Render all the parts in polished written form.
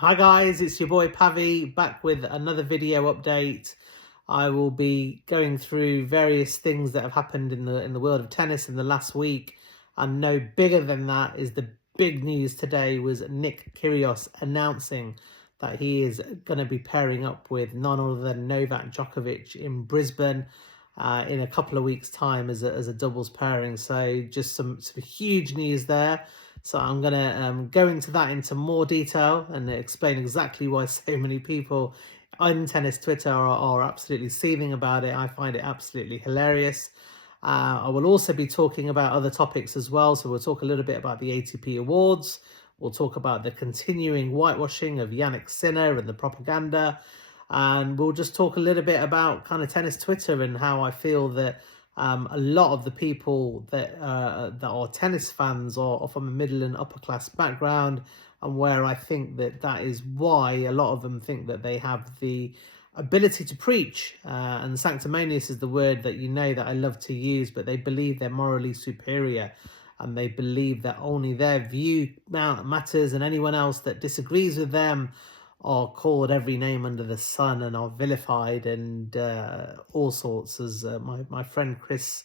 Hi guys, it's your boy Pavi back with another video update. I will be going through various things that have happened in the world of tennis in the last week, and no bigger than that is the big news today was Nick Kyrgios announcing that he is going to be pairing up with none other than Novak Djokovic in Brisbane in a couple of weeks' time as a doubles pairing. So just some huge news there. So I'm going to go into that into more detail and explain exactly why so many people on tennis Twitter are absolutely seething about it. I find it absolutely hilarious. I will also be talking about other topics as well. So we'll talk a little bit about the ATP Awards. We'll talk about the continuing whitewashing of Yannick Sinner and the propaganda. And we'll just talk a little bit about kind of tennis Twitter and how I feel that a lot of the people that are tennis fans are from a middle and upper class background, and where I think that is why a lot of them think that they have the ability to preach, and sanctimonious is the word that that I love to use, but they believe they're morally superior, and they believe that only their view matters, and anyone else that disagrees with them are called every name under the sun and are vilified and all sorts, as my friend Chris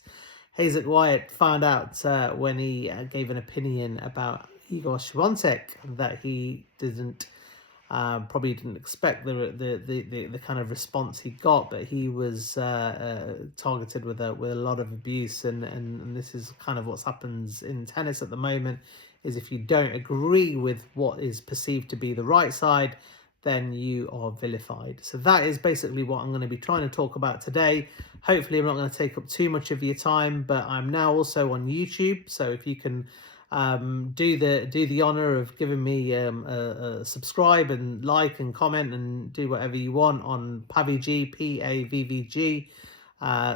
Hazek Wyatt found out when he gave an opinion about Igor Swiatek that he didn't probably didn't expect the kind of response he got, but he was targeted with a lot of abuse, and this is kind of what happens in tennis at the moment. Is if you don't agree with what is perceived to be the right side, then you are vilified. So that is basically what I'm going to be trying to talk about today. Hopefully I'm not going to take up too much of your time, but I'm now also on YouTube. So if you can do the honor of giving me a subscribe and like and comment and do whatever you want on PavVG, PAVVG.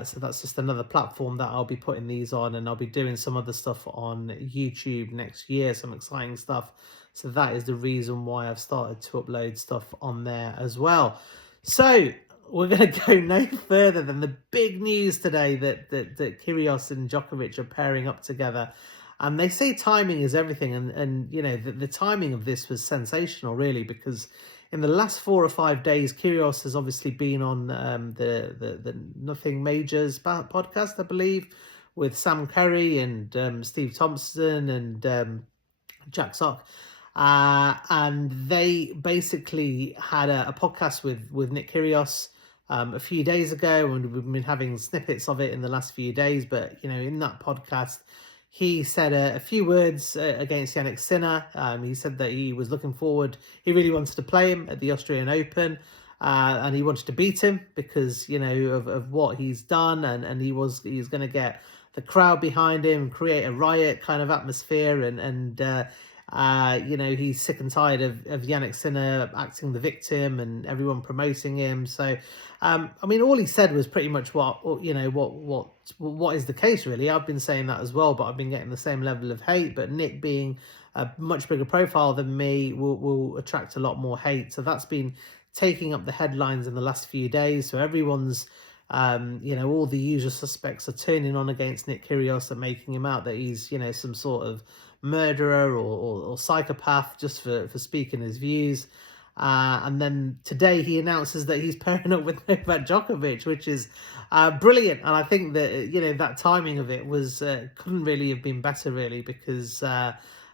So that's just another platform that I'll be putting these on, and I'll be doing some other stuff on YouTube next year, some exciting stuff. So that is the reason why I've started to upload stuff on there as well. So we're going to go no further than the big news today that Kyrgios and Djokovic are pairing up together. And they say timing is everything, and the timing of this was sensational, really, because in the last 4 or 5 days, Kyrgios has obviously been on the Nothing Majors podcast, I believe, with Sam Curry and Steve Thompson and Jack Sock. And they basically had a podcast with Nick Kyrgios a few days ago, and we've been having snippets of it in the last few days. But, in that podcast, he said a few words against Yannick Sinner. He said that he was looking forward. He really wanted to play him at the Australian Open, and he wanted to beat him because, of what he's done. And he's going to get the crowd behind him, create a riot kind of atmosphere. He's sick and tired of Yannick Sinner acting the victim and everyone promoting him. So, all he said was pretty much what is the case, really. I've been saying that as well, but I've been getting the same level of hate. But Nick, being a much bigger profile than me, will attract a lot more hate. So that's been taking up the headlines in the last few days. So everyone's, all the usual suspects are turning on against Nick Kyrgios and making him out that he's, some sort of murderer or psychopath just for speaking his views. And then today he announces that he's pairing up with Novak Djokovic, which is brilliant. And I think that, that timing of it was couldn't really have been better, really, because,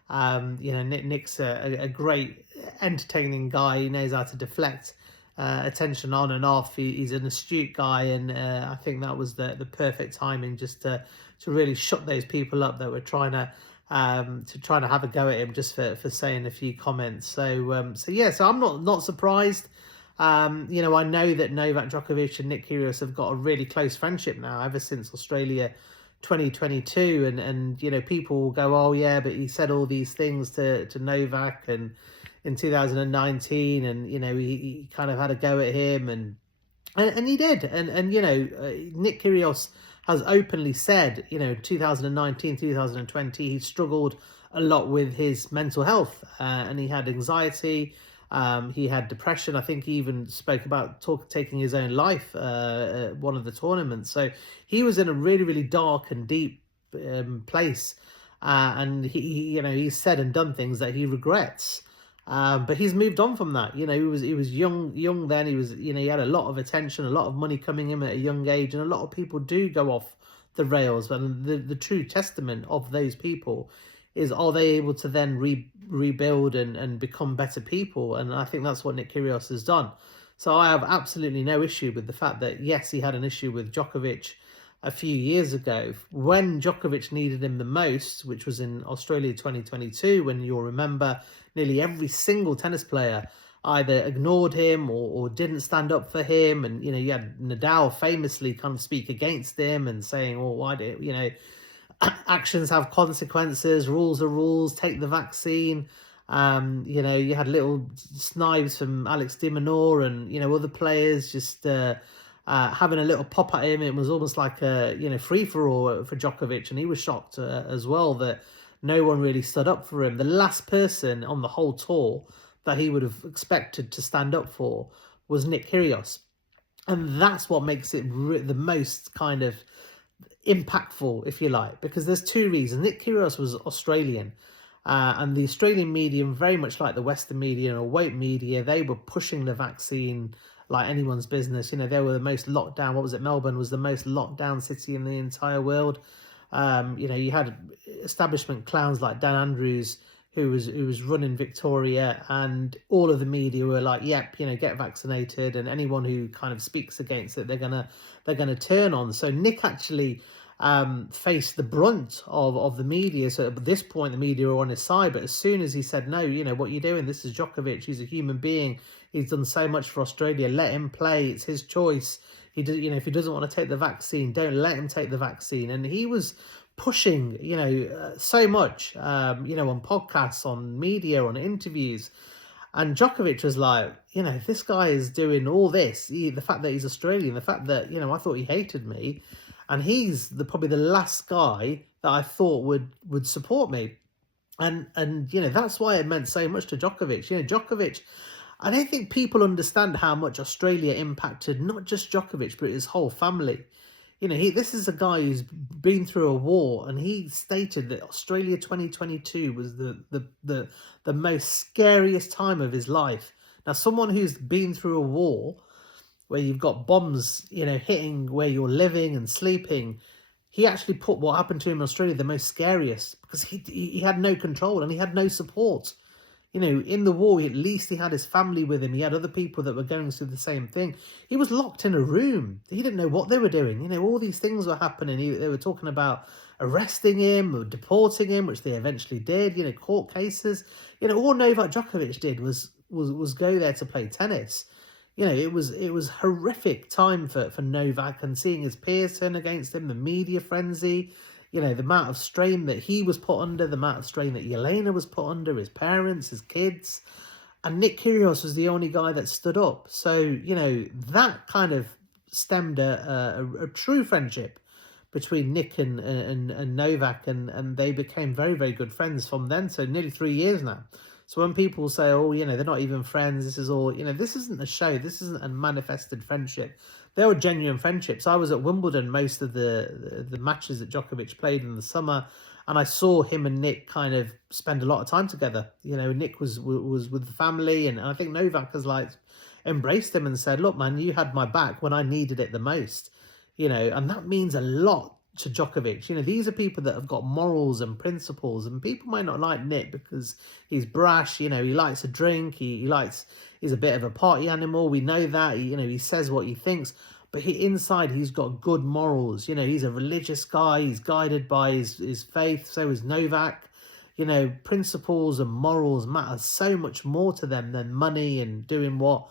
Nick's a great, entertaining guy. He knows how to deflect attention on and off. He's an astute guy, and I think that was the perfect timing just to really shut those people up that were trying to have a go at him just for saying a few comments. So I'm not surprised. I know that Novak Djokovic and Nick Kyrgios have got a really close friendship now ever since Australia 2022, and people will go, oh yeah, but he said all these things to Novak and in 2019, and he kind of had a go at him, and he did, and Nick Kyrgios has openly said, 2019, 2020, he struggled a lot with his mental health, and he had anxiety, he had depression. I think he even spoke about taking his own life at one of the tournaments. So he was in a really, really dark and deep place, and he said and done things that he regrets. But he's moved on from that. He was young then. He was, he had a lot of attention, a lot of money coming in at a young age, and a lot of people do go off the rails. But the true testament of those people is, are they able to then rebuild and become better people? And I think that's what Nick Kyrgios has done. So I have absolutely no issue with the fact that, yes, he had an issue with Djokovic a few years ago when Djokovic needed him the most, which was in Australia 2022, when you'll remember nearly every single tennis player either ignored him or didn't stand up for him. And, you had Nadal famously kind of speak against him and saying, well, why do, actions have consequences, rules are rules, take the vaccine. You had little snibes from Alex de Minaur and, other players just having a little pop at him. It was almost like a, free-for-all for Djokovic, and he was shocked as well that no one really stood up for him. The last person on the whole tour that he would have expected to stand up for was Nick Kyrgios. And that's what makes it the most kind of impactful, if you like, because there's two reasons. Nick Kyrgios was Australian, and the Australian media, very much like the Western media or woke media, they were pushing the vaccine like anyone's business. They were the most locked down. What was it? Melbourne was the most locked down city in the entire world. You had establishment clowns like Dan Andrews, who was running Victoria, and all of the media were like, yep, get vaccinated, and anyone who kind of speaks against it, they're gonna turn on. So Nick actually faced the brunt of the media. So at this point, the media were on his side, but as soon as he said, no, what you're doing, this is Djokovic, he's a human being, he's done so much for Australia, let him play, it's his choice. He does, if he doesn't want to take the vaccine, don't let him take the vaccine. And he was pushing, so much, on podcasts, on media, on interviews. And Djokovic was like, this guy is doing all this. The fact that he's Australian, the fact that, I thought he hated me. And he's probably the last guy that I thought would support me. And that's why it meant so much to Djokovic. Djokovic, I don't think people understand how much Australia impacted not just Djokovic, but his whole family. This is a guy who's been through a war, and he stated that Australia 2022 was the most scariest time of his life. Now, someone who's been through a war where you've got bombs, hitting where you're living and sleeping, he actually put what happened to him in Australia the most scariest, because he had no control and he had no support. In the war, at least he had his family with him. He had other people that were going through the same thing. He was locked in a room. He didn't know what they were doing. All these things were happening. They were talking about arresting him or deporting him, which they eventually did. Court cases. All Novak Djokovic did was go there to play tennis. It was horrific time for Novak, and seeing his peers turn against him, the media frenzy. The amount of strain that he was put under, the amount of strain that Yelena was put under, his parents, his kids. And Nick Kyrgios was the only guy that stood up. So, that kind of stemmed a true friendship between Nick and Novak, and they became very, very good friends from then. So nearly 3 years now. So when people say, oh, they're not even friends, this is all, this isn't a show, this isn't a manifested friendship. They were genuine friendships. I was at Wimbledon most of the matches that Djokovic played in the summer, and I saw him and Nick kind of spend a lot of time together. Nick was with the family, and I think Novak has embraced him and said, look, man, you had my back when I needed it the most. And that means a lot to Djokovic. These are people that have got morals and principles, and people might not like Nick because he's brash, he likes to drink, he's a bit of a party animal, we know that, he says what he thinks, but inside he's got good morals. He's a religious guy, he's guided by his faith, so is Novak. Principles and morals matter so much more to them than money and doing what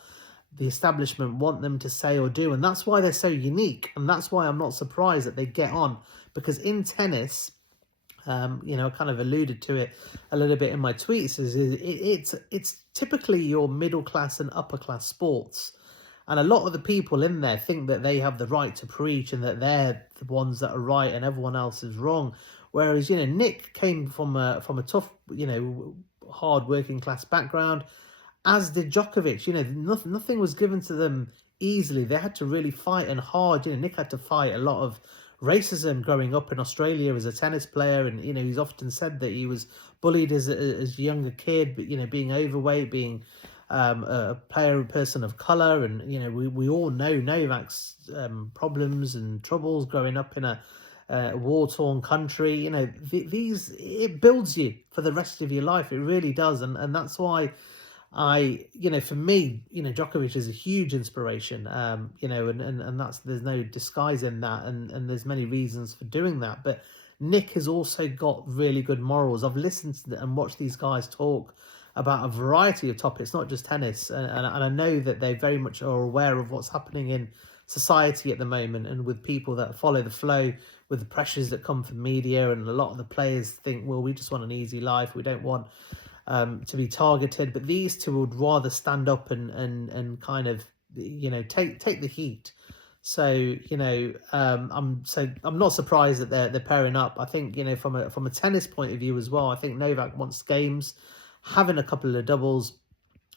the establishment want them to say or do. And that's why they're so unique. And that's why I'm not surprised that they get on. Because in tennis, I kind of alluded to it a little bit in my tweets, it's typically your middle class and upper class sports. And a lot of the people in there think that they have the right to preach and that they're the ones that are right and everyone else is wrong. Whereas, Nick came from a tough, hard working class background, as did Djokovic. Nothing was given to them easily. They had to really fight and hard. Nick had to fight a lot of racism growing up in Australia as a tennis player, and he's often said that he was bullied as a younger kid, but being overweight, being a person of color, and we all know Novak's problems and troubles growing up in a war-torn country. These, it builds you for the rest of your life. It really does, and that's why for me, Djokovic is a huge inspiration. And that's, there's no disguising that, and there's many reasons for doing that. But Nick has also got really good morals. I've listened to and watched these guys talk about a variety of topics, not just tennis, and I know that they very much are aware of what's happening in society at the moment, and with people that follow the flow, with the pressures that come from media, and a lot of the players think, well, we just want an easy life, we don't want to be targeted. But these two would rather stand up and kind of take the heat. So I'm not surprised that they're pairing up. I think from a tennis point of view as well, I think Novak wants games, having a couple of doubles.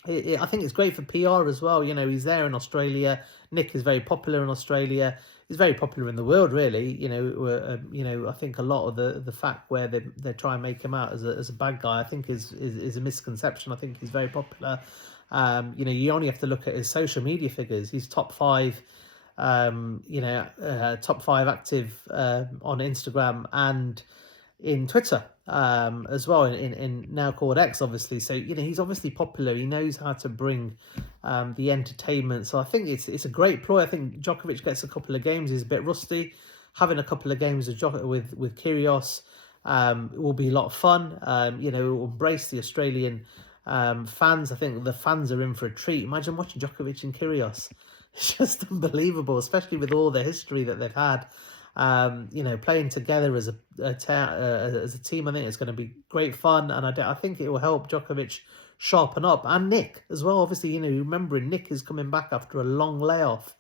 I think it's great for PR as well. He's there in Australia. Nick is very popular in Australia. He's very popular in the world, really. I think a lot of the fact where they try and make him out as a bad guy, I think is a misconception. I think he's very popular. You only have to look at his social media figures. He's top 5, top 5 active on Instagram and in Twitter as well, in now called X, obviously. So he's obviously popular. He knows how to bring the entertainment. So I think it's a great ploy. I think Djokovic gets a couple of games. He's a bit rusty. Having a couple of games with Kyrgios will be a lot of fun. It will embrace the Australian fans. I think the fans are in for a treat. Imagine watching Djokovic and Kyrgios. It's just unbelievable, especially with all the history that they've had. Playing together as a team, I think it's going to be great fun, and I think it will help Djokovic sharpen up, and Nick as well. Obviously, remembering Nick is coming back after a long layoff.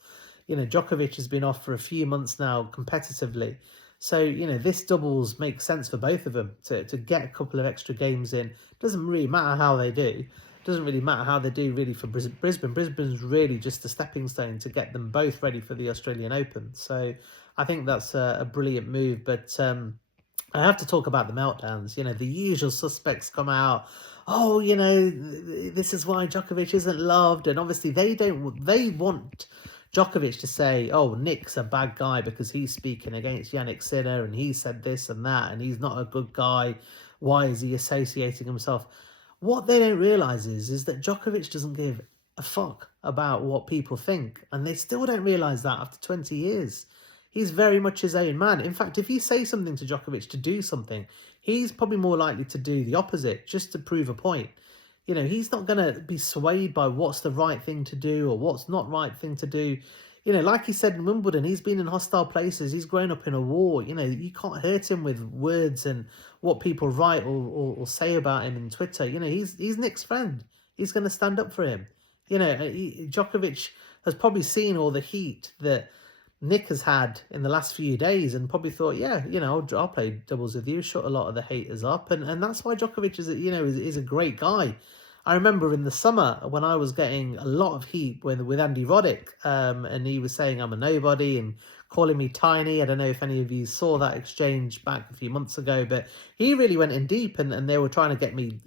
Djokovic has been off for a few months now competitively, so this doubles makes sense for both of them to get a couple of extra games in. Doesn't really matter how they do. Doesn't really matter how they do really for Brisbane. Brisbane's really just a stepping stone to get them both ready for the Australian Open. So I think that's a brilliant move. But I have to talk about the meltdowns. The usual suspects come out. Oh, this is why Djokovic isn't loved. And obviously they want Djokovic to say, oh, Nick's a bad guy because he's speaking against Yannick Sinner and he said this and that and he's not a good guy. Why is he associating himself? What they don't realise is that Djokovic doesn't give a fuck about what people think. And they still don't realise that after 20 years. He's very much his own man. In fact, if you say something to Djokovic to do something, he's probably more likely to do the opposite just to prove a point. He's not going to be swayed by what's the right thing to do or what's not right thing to do. Like he said in Wimbledon, he's been in hostile places. He's grown up in a war. You can't hurt him with words and what people write or say about him in Twitter. He's Nick's friend. He's going to stand up for him. Djokovic has probably seen all the heat that Nick has had in the last few days and probably thought, yeah, I'll play doubles with you, shut a lot of the haters up. And that's why Djokovic is a great guy. I remember in the summer when I was getting a lot of heat with Andy Roddick, and he was saying I'm a nobody and calling me tiny. I don't know if any of you saw that exchange back a few months ago, but he really went in deep and they were trying to get me,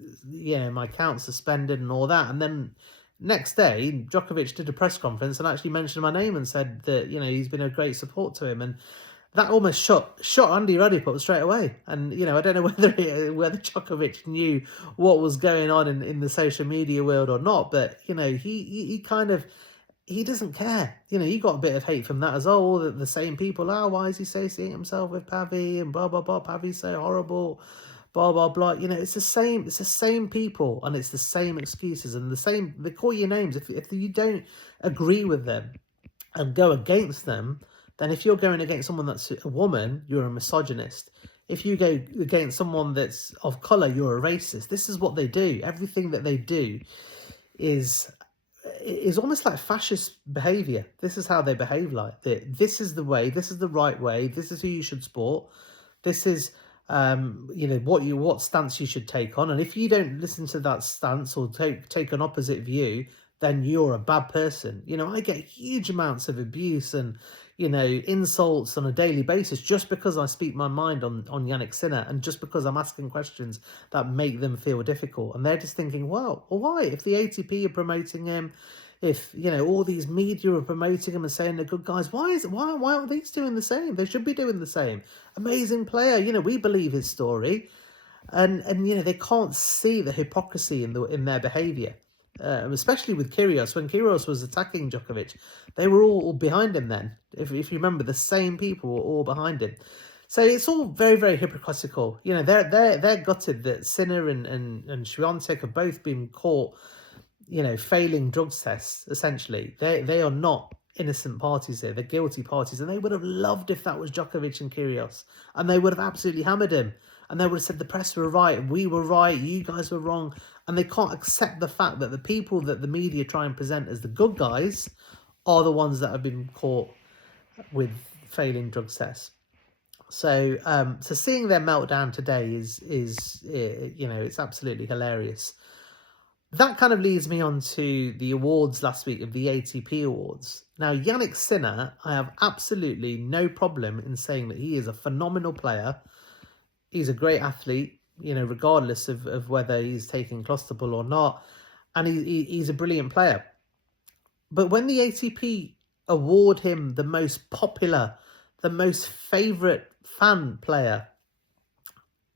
my account suspended and all that. And then next day, Djokovic did a press conference and actually mentioned my name and said that, he's been a great support to him. And that almost shot Andy Roddick up straight away. And, I don't know whether Djokovic knew what was going on in the social media world or not, but, he doesn't care. He got a bit of hate from that as well. All the same people, why is he associating himself with Pavi and blah, blah, blah, Pavi's so horrible, blah, blah, blah. It's the same people and it's the same excuses and they call you names. If you don't agree with them and go against them, then if you're going against someone that's a woman, you're a misogynist. If you go against someone that's of colour, you're a racist. This is what they do. Everything that they do is almost like fascist behaviour. This is how they behave like. This is the way, this is the right way, this is who you should support. This is what stance you should take on. And if you don't listen to that stance or take an opposite view, then you're a bad person. I get huge amounts of abuse and insults on a daily basis just because I speak my mind on Yannick Sinner, and just because I'm asking questions that make them feel difficult. And they're just thinking, well, why? If the ATP are promoting him, if all these media are promoting him and saying they're good guys, why aren't these doing the same? They should be doing the same. Amazing player, we believe his story, and they can't see the hypocrisy in their behaviour. Especially with Kyrgios. When Kyrgios was attacking Djokovic, they were all behind him then. If you remember, the same people were all behind him. So it's all very, very hypocritical. They're gutted that Sinner and Swiatek have both been caught, failing drug tests, essentially. They are not innocent parties here. They're guilty parties. And they would have loved if that was Djokovic and Kyrgios. And they would have absolutely hammered him. And they would have said the press were right, we were right, you guys were wrong. And they can't accept the fact that the people that the media try and present as the good guys are the ones that have been caught with failing drug tests. So seeing their meltdown today is it's absolutely hilarious. That kind of leads me on to the awards last week of the ATP Awards. Now, Yannick Sinner, I have absolutely no problem in saying that he is a phenomenal player. He's a great athlete, regardless of whether he's taking Clostopol or not. And he's a brilliant player. But when the ATP award him the most popular, the most favourite fan player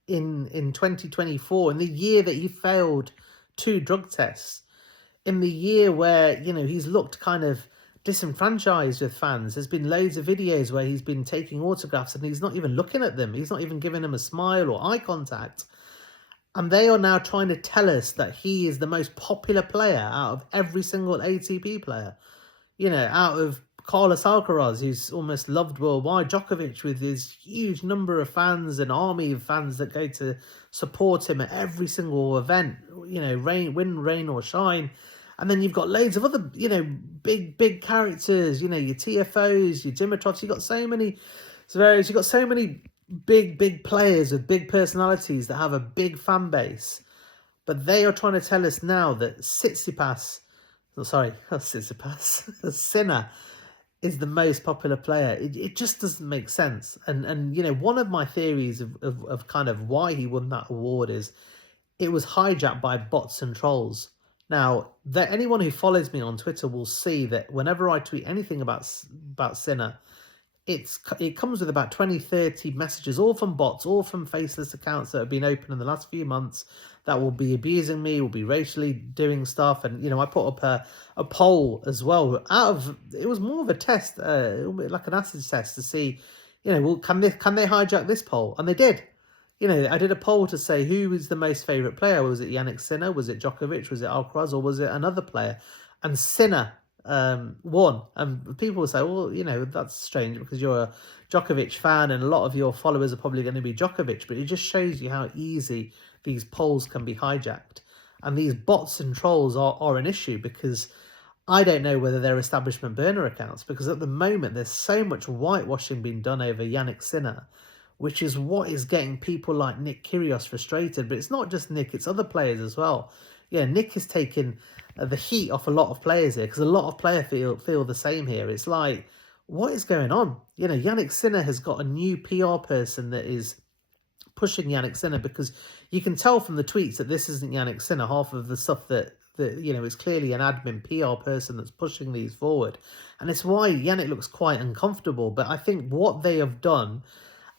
in 2024, in the year that he failed 2 drug tests, in the year where, he's looked kind of disenfranchised with fans. There's been loads of videos where he's been taking autographs and he's not even looking at them. He's not even giving them a smile or eye contact. And they are now trying to tell us that he is the most popular player out of every single ATP player. Out of Carlos Alcaraz, who's almost loved worldwide, Djokovic with his huge number of fans, an army of fans that go to support him at every single event, rain or shine. And then you've got loads of other, big characters, your TFOs, your Dimitrovs. You've got so many Zverevs. You've got so many big players with big personalities that have a big fan base. But they are trying to tell us now that Sinner is the most popular player. It just doesn't make sense. And one of my theories of kind of why he won that award is it was hijacked by bots and trolls. Now, anyone who follows me on Twitter will see that whenever I tweet anything about Sinner, it comes with about 20, 30 messages, all from bots, all from faceless accounts that have been open in the last few months that will be abusing me, will be racially doing stuff. And, I put up a poll as well. It was more of a test, like an acid test to see, can they hijack this poll? And they did. I did a poll to say who is the most favourite player. Was it Yannick Sinner? Was it Djokovic? Was it Alcaraz? Or was it another player? And Sinner won. And people will say, well, that's strange because you're a Djokovic fan and a lot of your followers are probably going to be Djokovic. But it just shows you how easy these polls can be hijacked. And these bots and trolls are an issue because I don't know whether they're establishment burner accounts, because at the moment there's so much whitewashing being done over Yannick Sinner, which is what is getting people like Nick Kyrgios frustrated. But it's not just Nick, it's other players as well. Yeah, Nick is taking the heat off a lot of players here because a lot of players feel the same here. It's like, what is going on? Yannick Sinner has got a new PR person that is pushing Yannick Sinner, because you can tell from the tweets that this isn't Yannick Sinner. Half of the stuff that is clearly an admin PR person that's pushing these forward. And it's why Yannick looks quite uncomfortable. But I think what they have done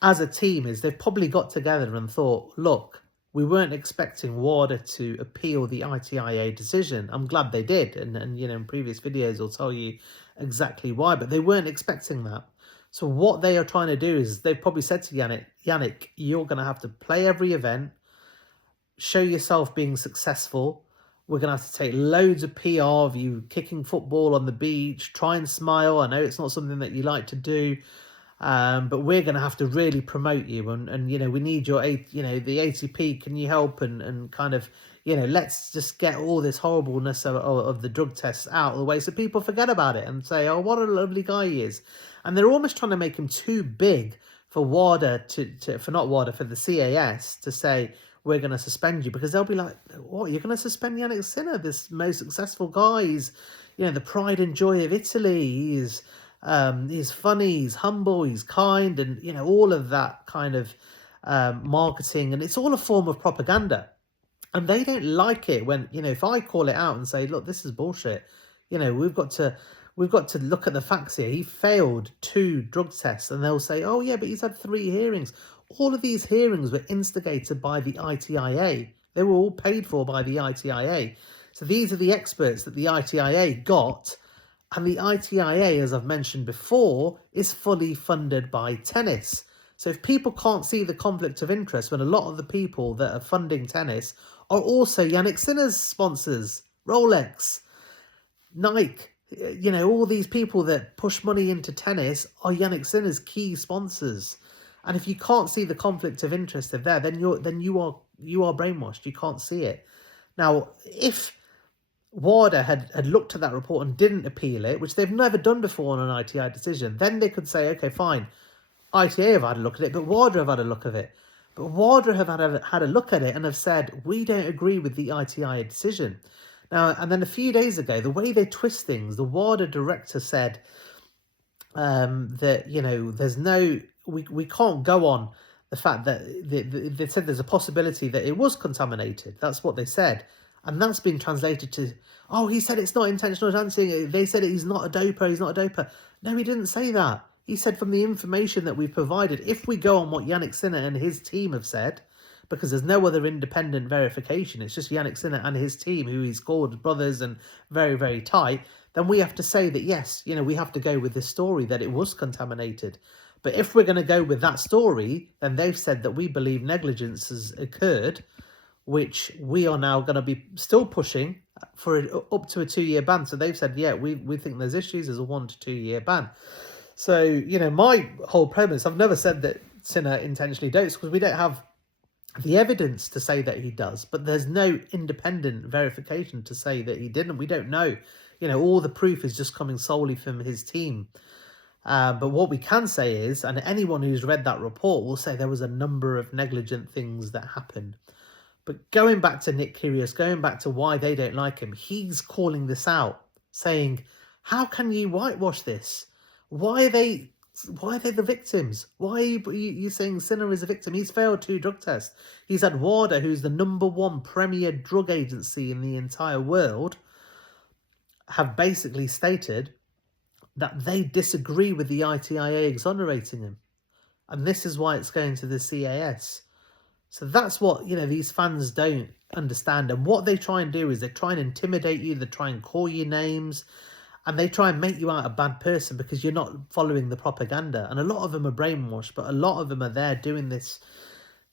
as a team is they've probably got together and thought, look, we weren't expecting WADA to appeal the ITIA decision. I'm glad they did. And in previous videos, I'll tell you exactly why. But they weren't expecting that. So what they are trying to do is they've probably said to Yannick, you're going to have to play every event, show yourself being successful. We're going to have to take loads of PR of you kicking football on the beach, try and smile. I know it's not something that you like to do. But we're going to have to really promote you, and we need your, the ATP, can you help, and kind of, let's just get all this horribleness of the drug tests out of the way so people forget about it and say, oh, what a lovely guy he is. And they're almost trying to make him too big for WADA, for the CAS to say, we're going to suspend you, because they'll be like, what, you're going to suspend Yannick Sinner, this most successful guy? He's, the pride and joy of Italy. He's He's funny, he's humble, he's kind, and all of that kind of marketing, and it's all a form of propaganda. And they don't like it when, if I call it out and say, look, this is bullshit. We've got to look at the facts here. He failed 2 drug tests, and they'll say, oh yeah, but he's had 3 hearings. All of these hearings were instigated by the ITIA. They were all paid for by the ITIA. So these are the experts that the ITIA got. And the ITIA, as I've mentioned before, is fully funded by tennis. So if people can't see the conflict of interest, when a lot of the people that are funding tennis are also Yannick Sinner's sponsors, Rolex, Nike, all these people that push money into tennis are Yannick Sinner's key sponsors. And if you can't see the conflict of interest there, then you are brainwashed. You can't see it. Now, if WADA had looked at that report and didn't appeal it, which they've never done before on an ITI decision, then they could say, okay, fine, ITA have had a look at it, but WADA have had a look at it. But WADA have had a look at it and have said, we don't agree with the ITI decision. Now, and then a few days ago, the way they twist things, the WADA director said that, there's no, we can't go on the fact that they said there's a possibility that it was contaminated. That's what they said. And that's been translated to, oh, he said it's not intentional dancing. They said he's not a doper, he's not a doper. No, he didn't say that. He said from the information that we've provided, if we go on what Yannick Sinner and his team have said, because there's no other independent verification, it's just Yannick Sinner and his team, who he's called brothers and very, very tight, then we have to say that, yes, we have to go with this story that it was contaminated. But if we're going to go with that story, then they've said that we believe negligence has occurred, which we are now going to be still pushing for up to a 2-year ban. So they've said, yeah, we think there's issues, there's a 1 to 2 year ban. So, my whole premise, I've never said that Sinner intentionally dotes, because we don't have the evidence to say that he does, but there's no independent verification to say that he didn't. We don't know. All the proof is just coming solely from his team. But what we can say is, and anyone who's read that report will say there was a number of negligent things that happened. But going back to Nick Kyrgios, going back to why they don't like him, he's calling this out, saying, how can you whitewash this? Why are they the victims? Why are you saying Sinner is a victim? He's failed 2 drug tests. He's had WADA, who's the #1 premier drug agency in the entire world, have basically stated that they disagree with the ITIA exonerating him. And this is why it's going to the CAS. So that's what, these fans don't understand. And what they try and do is they try and intimidate you. They try and call you names. And they try and make you out a bad person because you're not following the propaganda. And a lot of them are brainwashed, but a lot of them are there doing this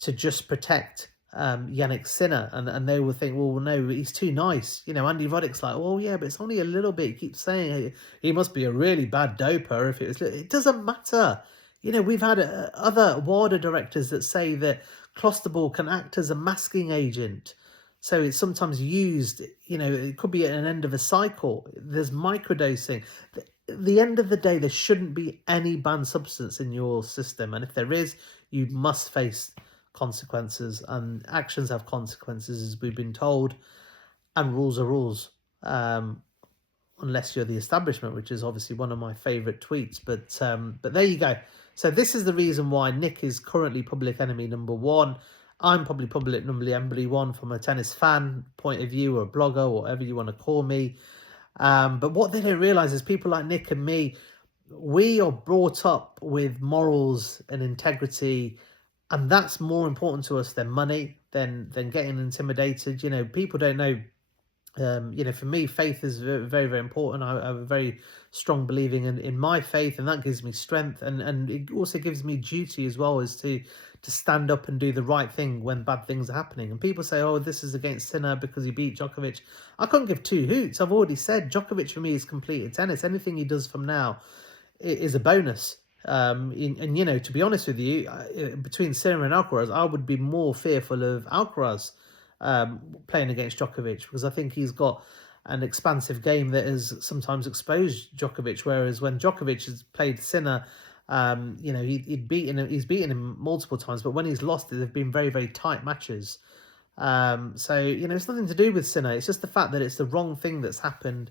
to just protect Yannick Sinner. And they will think, well, no, he's too nice. Andy Roddick's like, well, yeah, but it's only a little bit. He keeps saying he must be a really bad doper if it was. It doesn't matter. We've had other WADA directors that say that clostebol can act as a masking agent. So it's sometimes used, it could be at an end of a cycle. There's microdosing. At the end of the day, there shouldn't be any banned substance in your system. And if there is, you must face consequences. And actions have consequences, as we've been told. And rules are rules. Unless you're the establishment, which is obviously one of my favourite tweets. But there you go. So this is the reason why Nick is currently public enemy #1. I'm probably public enemy 1 from a tennis fan point of view, or a blogger, or whatever you want to call me. But what they don't realise is people like Nick and me, we are brought up with morals and integrity, and that's more important to us than money, than getting intimidated. People don't know. For me, faith is very, very important. I have a very strong believing in my faith, and that gives me strength, and it also gives me duty as well, as to stand up and do the right thing when bad things are happening. And people say, oh, this is against Sinner because he beat Djokovic. I couldn't give 2 hoots. I've already said Djokovic for me is completed tennis. Anything he does from now is a bonus. To be honest with you, between Sinner and Alcaraz, I would be more fearful of Alcaraz playing against Djokovic, because I think he's got an expansive game that has sometimes exposed Djokovic, whereas when Djokovic has played Sinner, he's beaten him multiple times, but when he's lost, they've been very, very tight matches. So it's nothing to do with Sinner. It's just the fact that it's the wrong thing that's happened.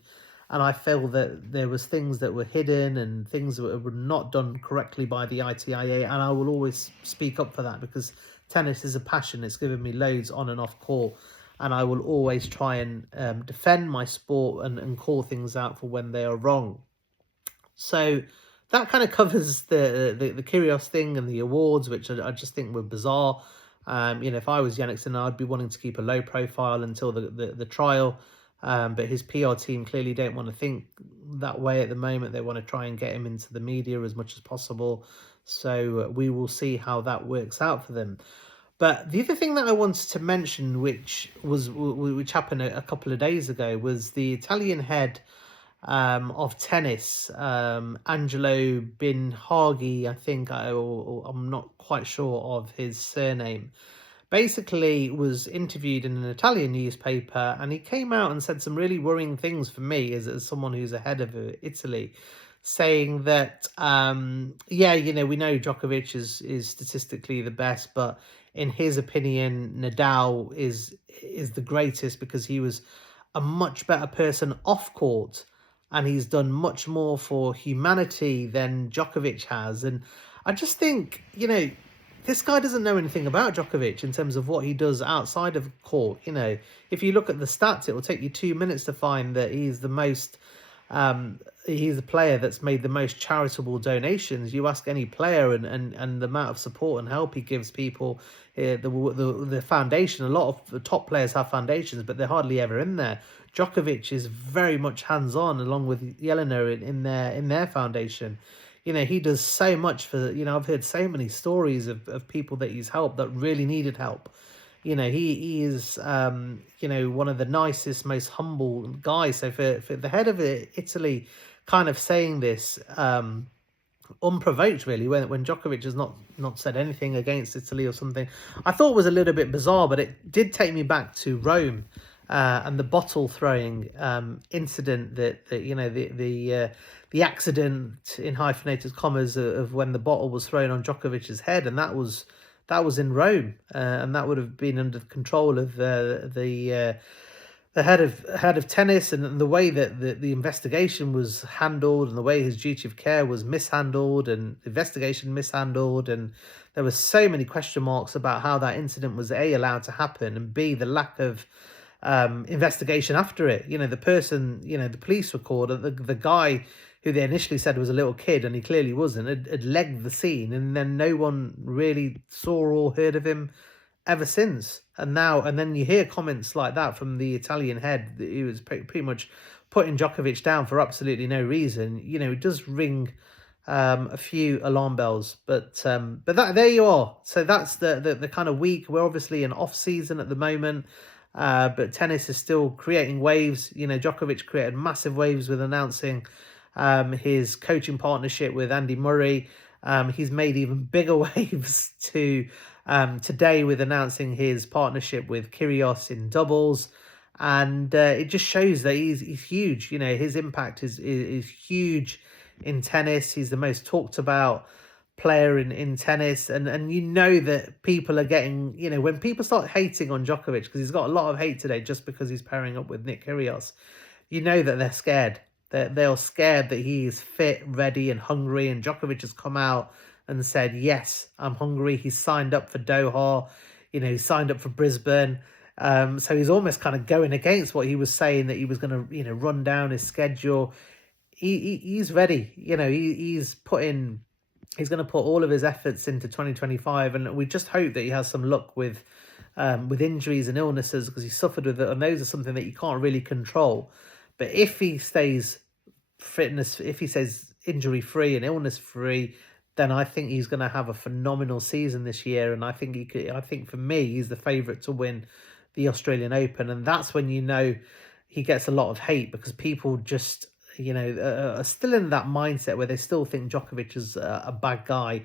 and I feel that there was things that were hidden and things that were not done correctly by the ITIA, and I will always speak up for that, because tennis is a passion. It's given me loads on and off court, and I will always try and defend my sport and call things out for when they are wrong. So that kind of covers the Kyrgios thing and the awards, which I just think were bizarre. If I was Yannick Sinner, I'd be wanting to keep a low profile until the trial. But his PR team clearly don't want to think that way at the moment. They want to try and get him into the media as much as possible. So we will see how that works out for them. But the other thing that I wanted to mention, which happened a couple of days ago, was the Italian head of tennis, Angelo Binhagi, I think, I'm not quite sure of his surname, basically was interviewed in an Italian newspaper, and he came out and said some really worrying things for me as someone who's ahead of Italy, saying that, we know Djokovic is statistically the best, but in his opinion, Nadal is the greatest because he was a much better person off court, and he's done much more for humanity than Djokovic has. And I just think, this guy doesn't know anything about Djokovic in terms of what he does outside of court. If you look at the stats, it will take you 2 minutes to find that he's he's the player that's made the most charitable donations. You ask any player, and the amount of support and help he gives people, the foundation. A lot of the top players have foundations, but they're hardly ever in there. Djokovic is very much hands-on, along with Yelena in their foundation. He does so much for, I've heard so many stories of people that he's helped that really needed help. He is, one of the nicest, most humble guys. So for the head of Italy kind of saying this, unprovoked, really, when Djokovic has not said anything against Italy or something, I thought was a little bit bizarre. But it did take me back to Rome, and the bottle throwing incident, the accident in hyphenated commas of when the bottle was thrown on Djokovic's head, and that was in Rome, and that would have been under the control of the head of tennis, and the way that the investigation was handled, and the way his duty of care was mishandled, and the investigation mishandled, and there were so many question marks about how that incident was A, allowed to happen, and B, the lack of investigation after it. The person, the police recorder, the guy who they initially said was a little kid, and he clearly wasn't, had legged the scene, and then no one really saw or heard of him ever since. And then you hear comments like that from the Italian head, that he was pretty much putting Djokovic down for absolutely no reason. It does ring a few alarm bells, but that, there you are. So that's the kind of week. We're obviously in off season at the moment, but tennis is still creating waves. Djokovic created massive waves with announcing his coaching partnership with Andy Murray. He's made even bigger waves today with announcing his partnership with Kyrgios in doubles, and it just shows that he's huge. His impact is huge in tennis. He's the most talked about player in tennis, and that people are getting, when people start hating on Djokovic, because he's got a lot of hate today just because he's pairing up with Nick Kyrgios, that they're scared. They're scared that he is fit, ready, and hungry. And Djokovic has come out and said, yes, I'm hungry. He's signed up for Doha. He signed up for Brisbane. So he's almost kind of going against what he was saying, that he was going to, run down his schedule. He's ready. He's going to put all of his efforts into 2025. And we just hope that he has some luck with injuries and illnesses, because he suffered with it. And those are something that you can't really control. But if he stays if he stays injury free and illness free, then I think he's going to have a phenomenal season this year. And I think for me, he's the favourite to win the Australian Open. And that's when he gets a lot of hate, because people just are still in that mindset where they still think Djokovic is a bad guy,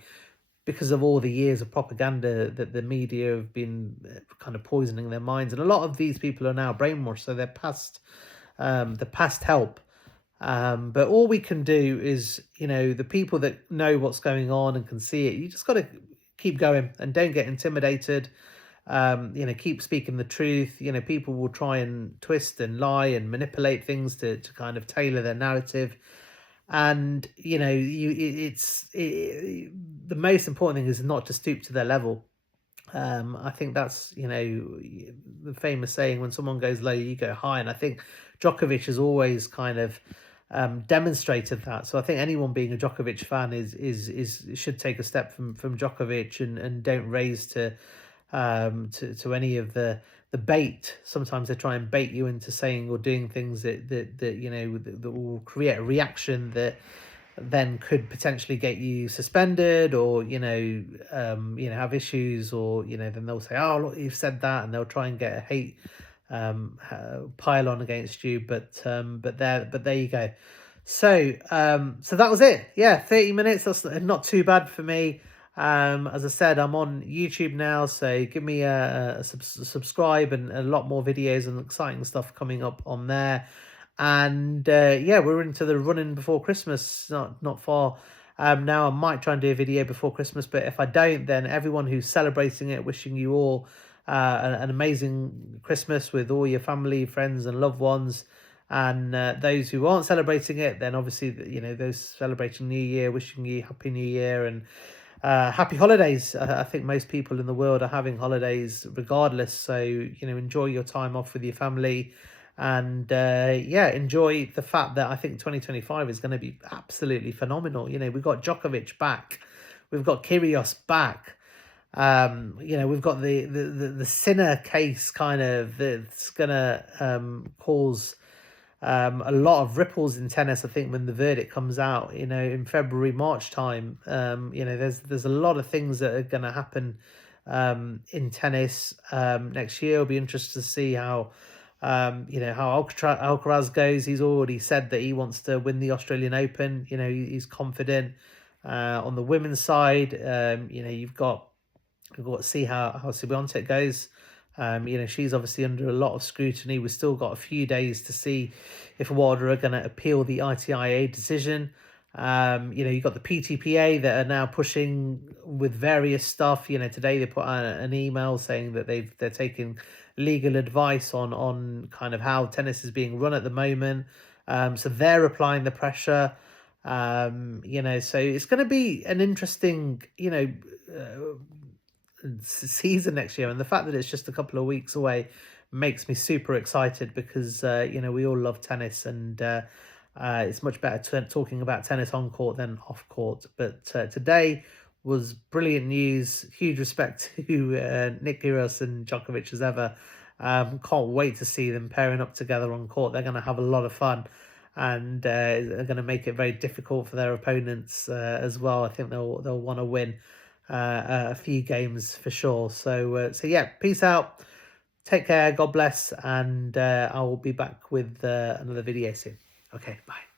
because of all the years of propaganda that the media have been kind of poisoning their minds. And a lot of these people are now brainwashed, so they're past help. But all we can do is, the people that know what's going on and can see it, you just got to keep going and don't get intimidated. keep speaking the truth. People will try and twist and lie and manipulate things to kind of tailor their narrative. And the most important thing is not to stoop to their level. I think that's, the famous saying, when someone goes low, you go high. And I think Djokovic has always kind of demonstrated that. So I think anyone being a Djokovic fan is should take a step from Djokovic, and don't raise to any of the bait. Sometimes they try and bait you into saying or doing things that will create a reaction that then could potentially get you suspended, or have issues, or then they'll say, oh look, you've said that, and they'll try and get a hate pile on against you. But there you go. So that was it. Yeah, 30 minutes. That's not too bad for me. As I said, I'm on YouTube now, so give me a subscribe, and a lot more videos and exciting stuff coming up on there. And yeah, we're into the running before Christmas, not far now. I might try and do a video before Christmas, but if I don't, then everyone who's celebrating it, wishing you all an amazing Christmas with all your family, friends and loved ones. And those who aren't celebrating it, then obviously those celebrating New Year, wishing you Happy New Year and happy holidays. I think most people in the world are having holidays regardless, so enjoy your time off with your family. And yeah, enjoy the fact that I think 2025 is going to be absolutely phenomenal. We've got Djokovic back, we've got Kyrgios back. We've got the Sinner case kind of that's gonna cause a lot of ripples in tennis. I think when the verdict comes out, in February, March time, there's a lot of things that are going to happen in tennis next year. It'll be interesting to see how how Alcaraz goes. He's already said that he wants to win the Australian Open. He's confident. On the women's side, you've got to see how Swiatek goes. She's obviously under a lot of scrutiny. We've still got a few days to see if WADA are going to appeal the ITIA decision. You've got the PTPA that are now pushing with various stuff. Today they put out an email saying that they're taking legal advice on kind of how tennis is being run at the moment. So they're applying the pressure. So it's going to be an interesting, season next year, and the fact that it's just a couple of weeks away makes me super excited, because we all love tennis, and it's much better talking about tennis on court than off court. But today was brilliant news. Huge respect to Nick Kyrgios and Djokovic as ever. Can't wait to see them pairing up together on court. They're going to have a lot of fun, and they're going to make it very difficult for their opponents as well. I think they'll want to win a few games for sure. So yeah, peace out, take care, God bless, and I will be back with another video soon. Okay, bye.